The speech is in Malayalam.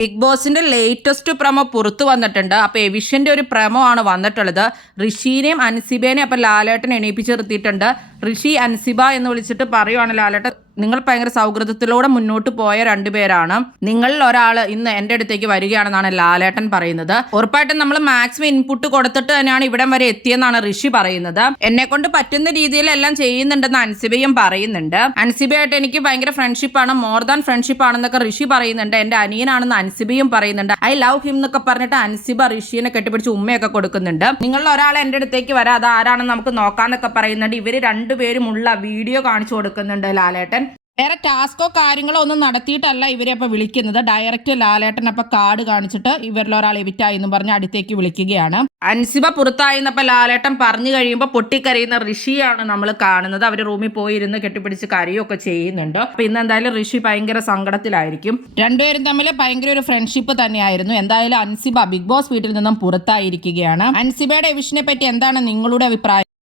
ബിഗ് ബോസിന്റെ ലേറ്റസ്റ്റ് പ്രമോ പുറത്തു വന്നിട്ടുണ്ട്. അപ്പൊ എവിഷ്യന്റെ ഒരു പ്രമോ ആണ് വന്നിട്ടുള്ളത്. ഋഷീനെയും അൻസിബേനെയും അപ്പൊ ലാലേട്ടൻ എണീപ്പിച്ച് നിർത്തിയിട്ടുണ്ട്. ഋഷി അൻസിബ എന്ന് വിളിച്ചിട്ട് പറയുവാണ് ലാലേട്ടൻ, നിങ്ങൾ ഭയങ്കര സൗഹൃദത്തിലൂടെ മുന്നോട്ട് പോയ രണ്ടുപേരാണ്. നിങ്ങളിൽ ഒരാൾ ഇന്ന് എൻ്റെ അടുത്തേക്ക് വരികയാണെന്നാണ് ലാലേട്ടൻ പറയുന്നത്. ഉറപ്പായിട്ടും നമ്മൾ മാക്സിമം ഇൻപുട്ട് കൊടുത്തിട്ട് തന്നെയാണ് ഇവിടം വരെ എത്തിയെന്നാണ് ഋഷി പറയുന്നത്. എന്നെ കൊണ്ട് പറ്റുന്ന രീതിയിൽ എല്ലാം ചെയ്യുന്നുണ്ടെന്ന് അൻസിബയും പറയുന്നുണ്ട്. അൻസിബയായിട്ട് എനിക്ക് ഭയങ്കര ഫ്രണ്ട്ഷിപ്പാണ്, മോർ ദാൻ ഫ്രണ്ട്ഷിപ്പ് ആണെന്നൊക്കെ ഋഷി പറയുന്നുണ്ട്. എന്റെ അനിയനാണെന്ന് അൻസിബയും പറയുന്നുണ്ട്. ഐ ലവ് ഹിം എന്നൊക്കെ പറഞ്ഞിട്ട് അൻസിബ ഋഷിനെ കെട്ടിപ്പിടിച്ച് ഉമ്മയൊക്കെ കൊടുക്കുന്നുണ്ട്. നിങ്ങളിൽ ഒരാൾ എൻ്റെ അടുത്തേക്ക് വരാം, അത് ആരാണെന്ന് നമുക്ക് നോക്കാന്നൊക്കെ പറയുന്നുണ്ട്. ഇവര് രണ്ടുപേരുമുള്ള വീഡിയോ കാണിച്ചു കൊടുക്കുന്നുണ്ട് ലാലേട്ടൻ. വേറെ ടാസ്കോ കാര്യങ്ങളോ ഒന്നും നടത്തിയിട്ടല്ല ഇവരെ അപ്പൊ വിളിക്കുന്നത്. ഡയറക്റ്റ് ലാലേട്ടൻ അപ്പൊ കാർഡ് കാണിച്ചിട്ട് ഇവരിലൊരാൾ എവിറ്റായി എന്ന് പറഞ്ഞ് അടുത്തേക്ക് വിളിക്കുകയാണ്. അൻസിബ പുറത്തായിന്നപ്പോ ലാലേട്ടൻ പറഞ്ഞു കഴിയുമ്പോൾ പൊട്ടിക്കരയുന്ന ഋഷിയാണ് നമ്മൾ കാണുന്നത്. അവര് റൂമിൽ പോയിരുന്ന് കെട്ടിപ്പിടിച്ച് കരയൊക്കെ ചെയ്യുന്നുണ്ട്. അപ്പൊ ഇന്ന് എന്തായാലും ഋഷി ഭയങ്കര സങ്കടത്തിലായിരിക്കും. രണ്ടുപേരും തമ്മിൽ ഭയങ്കര ഒരു ഫ്രണ്ട്ഷിപ്പ് തന്നെയായിരുന്നു. എന്തായാലും അൻസിബ ബിഗ് ബോസ് വീട്ടിൽ നിന്നും പുറത്തായിരിക്കുകയാണ്. അൻസിബയുടെ വിഷനെ പറ്റി എന്താണ് നിങ്ങളുടെ അഭിപ്രായം?